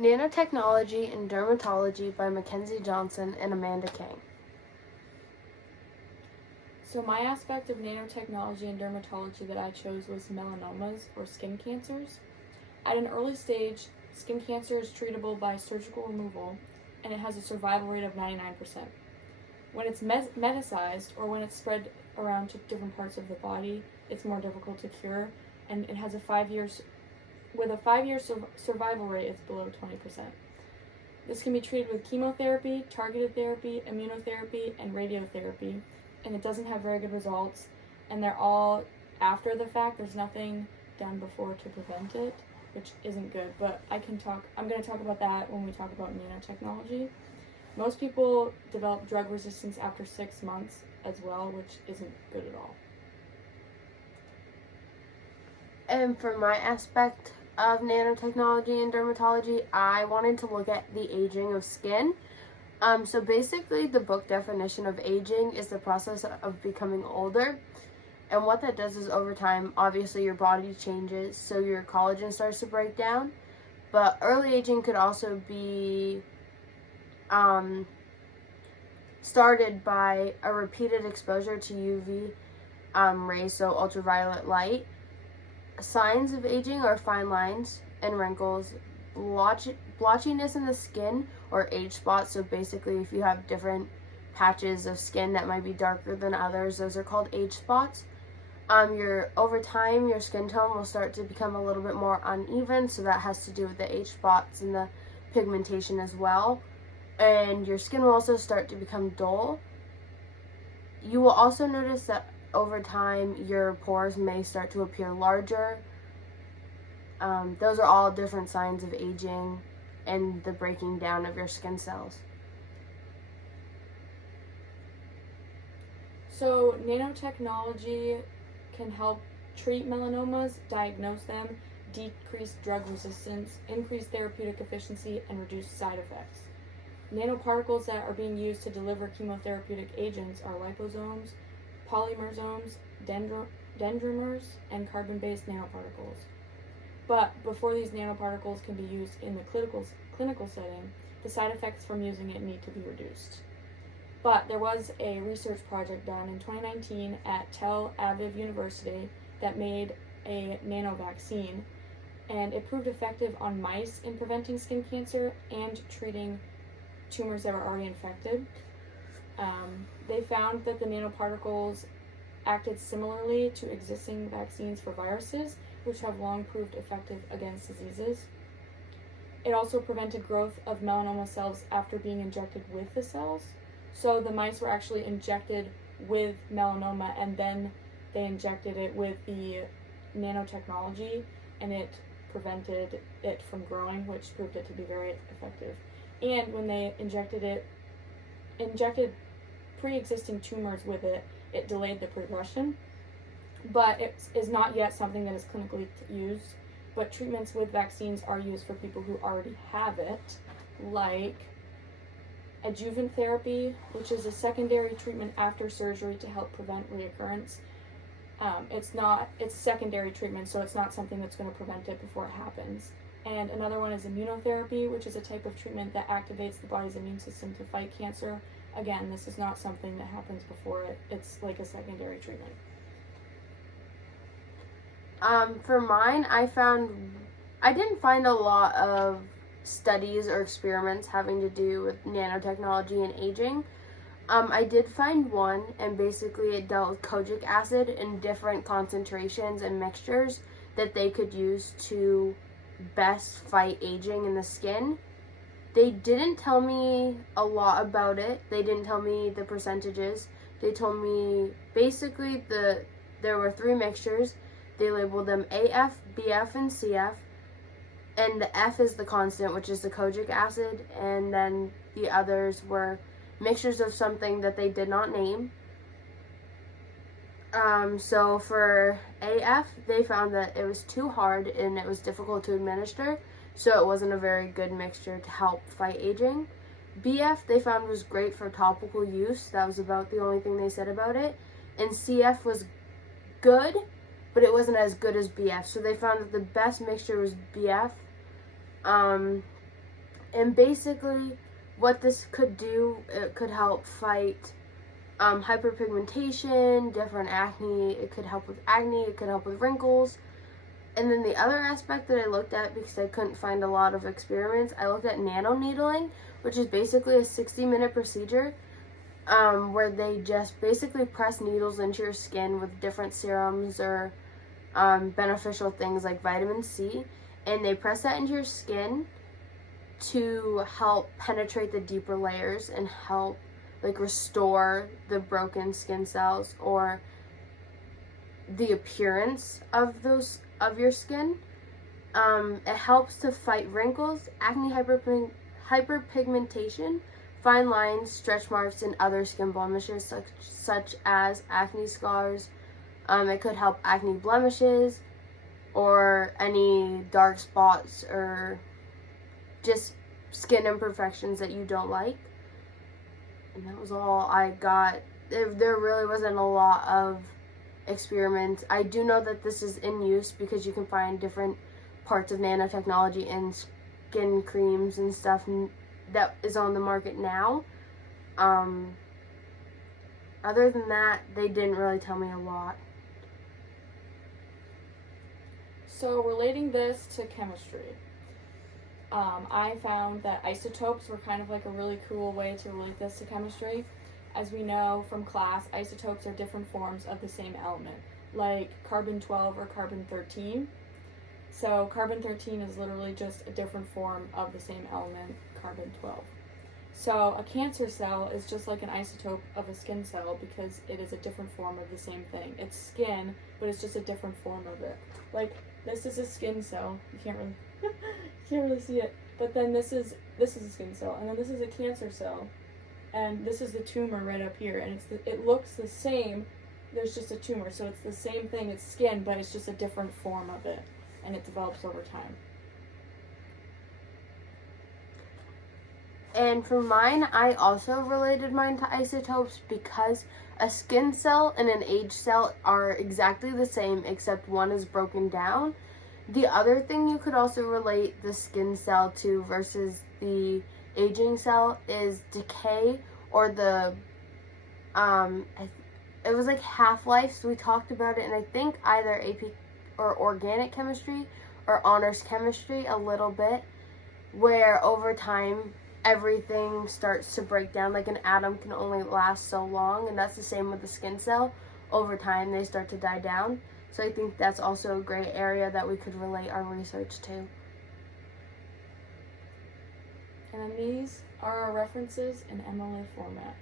Nanotechnology and Dermatology by Mackenzie Johnson and Amanda King. So my aspect of nanotechnology and dermatology that I chose was melanomas, or skin cancers. At an early stage, skin cancer is treatable by surgical removal, and it has a survival rate of 99%. When it's metastasized, or when it's spread around to different parts of the body, it's more difficult to cure, and it has a 5-year survival rate, it's below 20%. This can be treated with chemotherapy, targeted therapy, immunotherapy, and radiotherapy, and it doesn't have very good results, and they're all after the fact. There's nothing done before to prevent it, which isn't good, but I'm going to talk about that when we talk about nanotechnology. Most people develop drug resistance after 6 months as well, which isn't good at all. And for my aspect of nanotechnology and dermatology, I wanted to look at the aging of skin. So basically, the book definition of aging is the process of becoming older. And what that does is, over time, obviously your body changes, so your collagen starts to break down. But early aging could also be started by a repeated exposure to UV rays, so ultraviolet light. Signs of aging are fine lines and wrinkles, blotchiness in the skin, or age spots. So basically, if you have different patches of skin that might be darker than others, those are called age spots. Over time, your skin tone will start to become a little bit more uneven, so that has to do with the age spots and the pigmentation as well. And your skin will also start to become dull. You will also notice that over time, your pores may start to appear larger. Those are all different signs of aging and the breaking down of your skin cells. So nanotechnology can help treat melanomas, diagnose them, decrease drug resistance, increase therapeutic efficiency, and reduce side effects. Nanoparticles that are being used to deliver chemotherapeutic agents are liposomes, polymersomes, dendrimers, and carbon-based nanoparticles. But before these nanoparticles can be used in the clinical setting, the side effects from using it need to be reduced. But there was a research project done in 2019 at Tel Aviv University that made a nanovaccine, and it proved effective on mice in preventing skin cancer and treating tumors that were already infected. They found that the nanoparticles acted similarly to existing vaccines for viruses, which have long proved effective against diseases. It also prevented growth of melanoma cells after being injected with the cells. So the mice were actually injected with melanoma, and then they injected it with the nanotechnology, and it prevented it from growing, which proved it to be very effective. And when they injected pre-existing tumors with it, it delayed the progression. But it is not yet something that is clinically used. But treatments with vaccines are used for people who already have it, like adjuvant therapy, which is a secondary treatment after surgery to help prevent reoccurrence. It's secondary treatment, so it's not something that's going to prevent it before it happens. And another one is immunotherapy, which is a type of treatment that activates the body's immune system to fight cancer. Again, this is not something that happens before it. It's like a secondary treatment. For mine, I didn't find a lot of studies or experiments having to do with nanotechnology and aging. I did find one, and basically it dealt with kojic acid in different concentrations and mixtures that they could use to best fight aging in the skin. They didn't tell me a lot about it. They didn't tell me the percentages. They told me basically there were 3 mixtures. They labeled them AF, BF, and CF. And the F is the constant, which is the kojic acid, and then the others were mixtures of something that they did not name. So for AF, they found that it was too hard and it was difficult to administer, so it wasn't a very good mixture to help fight aging. BF, they found was great for topical use. That was about the only thing they said about it. And CF was good, but it wasn't as good as BF. So they found that the best mixture was BF. And basically, what this could do, it could help fight hyperpigmentation, different acne. It could help with acne. It could help with wrinkles. And then the other aspect that I looked at, because I couldn't find a lot of experiments, I looked at nanoneedling, which is basically a 60-minute procedure where they just basically press needles into your skin with different serums or beneficial things like vitamin C. And they press that into your skin to help penetrate the deeper layers and help like restore the broken skin cells or the appearance of your skin. It helps to fight wrinkles, acne, hyperpigmentation, fine lines, stretch marks, and other skin blemishes such as acne scars. It could help acne blemishes or any dark spots or just skin imperfections that you don't like. And that was all I got. There really wasn't a lot of experiments. I do know that this is in use because you can find different parts of nanotechnology in skin creams and stuff that is on the market now. Other than that, they didn't really tell me a lot. So relating this to chemistry, I found that isotopes were kind of like a really cool way to relate this to chemistry. As we know from class, isotopes are different forms of the same element, like carbon-12 or carbon-13. So carbon-13 is literally just a different form of the same element, carbon-12. So a cancer cell is just like an isotope of a skin cell because it is a different form of the same thing. It's skin, but it's just a different form of it. Like, this is a skin cell. You can't really see it. But then this is a skin cell, and then this is a cancer cell, and this is the tumor right up here. And it looks the same. There's just a tumor, so it's the same thing. It's skin, but it's just a different form of it, and it develops over time. And for mine, I also related mine to isotopes because a skin cell and an age cell are exactly the same except one is broken down. The other thing you could also relate the skin cell to versus the aging cell is decay or the, it was like half-life, so we talked about it, and I think either AP or organic chemistry or honors chemistry a little bit, where over time everything starts to break down. Like an atom can only last so long, and that's the same with the skin cell. Over time they start to die down. So I think that's also a great area that we could relate our research to. And then these are our references in MLA format.